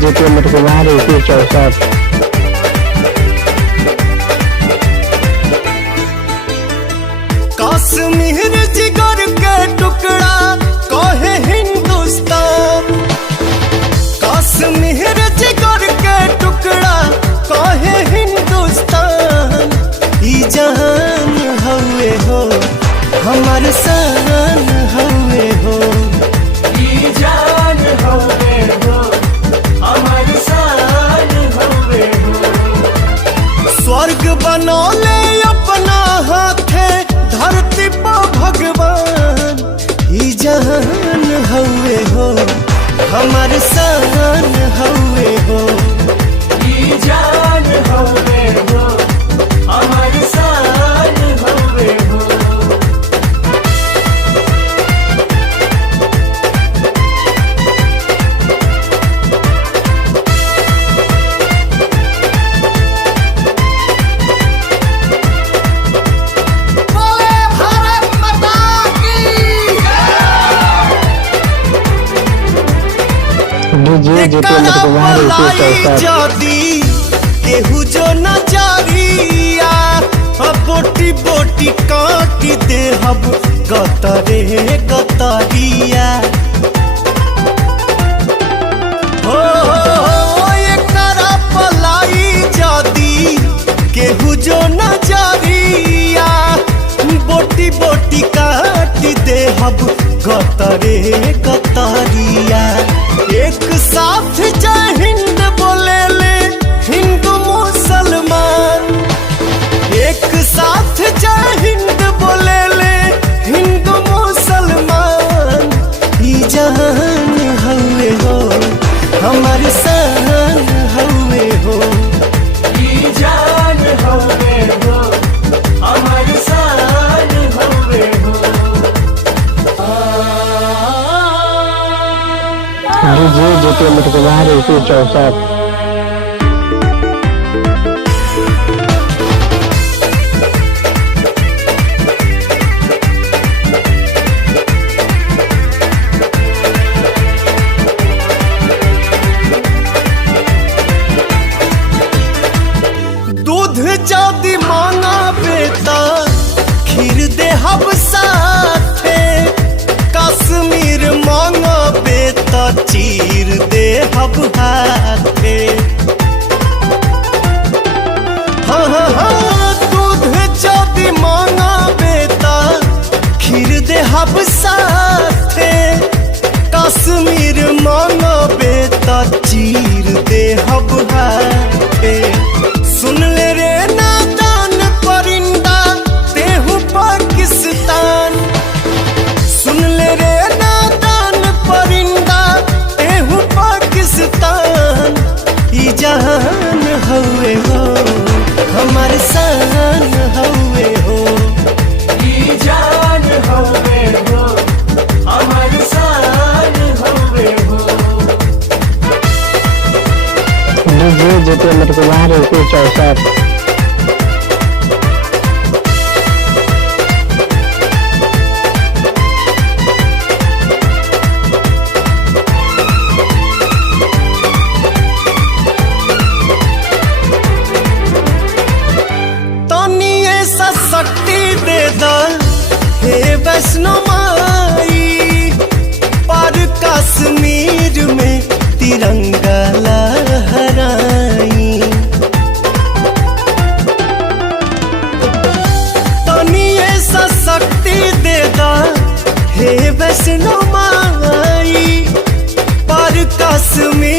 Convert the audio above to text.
DJ Mutkumari Future Shop। Kashmir जिगर के टुकड़ा कहे हिंदुस्तान, कश्मीर जिगर के टुकड़ा कहे हिंदुस्तान। ई जहान हवे हो हमार शान हवे हो, ई जान हवे हो हमार शान हवे हो। स्वर्ग बनौले अपना हाथे धरती पर भगवान, ई जहान हवे हो हमार शान हवे हो, ई जान हवे हो हमार शान हवे हो। जादी केहू जो नजरिया बोटी बोटी काट दे हब गतरे गतरिया। हो एकरा पलाई जादी केहू जो नजरिया बोटी बोटी काट दे हब गतरे गतरिया। एक साथ जय हिंद बोले ले हिंदू मुसलमान, एक साथ जय हिंद बोले ले हिंदू मुसलमान। ई जहान हवे हो हमार शान हवे हो, ई जान हवे हो हमार शान हवे हो। DJ Mutkumari Future Shop। दूध जादी मांगा बेटा खीर दे हब साथे, कश्मीर मांगा बेटा चीर दे हब हाथे। हाँ हाँ हाँ दूध जादी मांगा बेटा खीर दे हब साथे, कश्मीर मांगा बेटा चीर दे हब हाथे। सुन ले रे नादान परिंदा तेहू पाकिस्तान, सुन ले रे नादान परिंदा तेहू पाकिस्तान। ई जहान हवे हो हमार शान हवे हो, ई जान हवे हो हमार शान हवे हो। DJ Mutkumari Future Shop। शक्ति दे दा हे वैष्णो माई, पर कश्मीर में तिरंगा लहराई। तनी ऐसा शक्ति दे दा हे वैष्णो माई, पर कश्मीर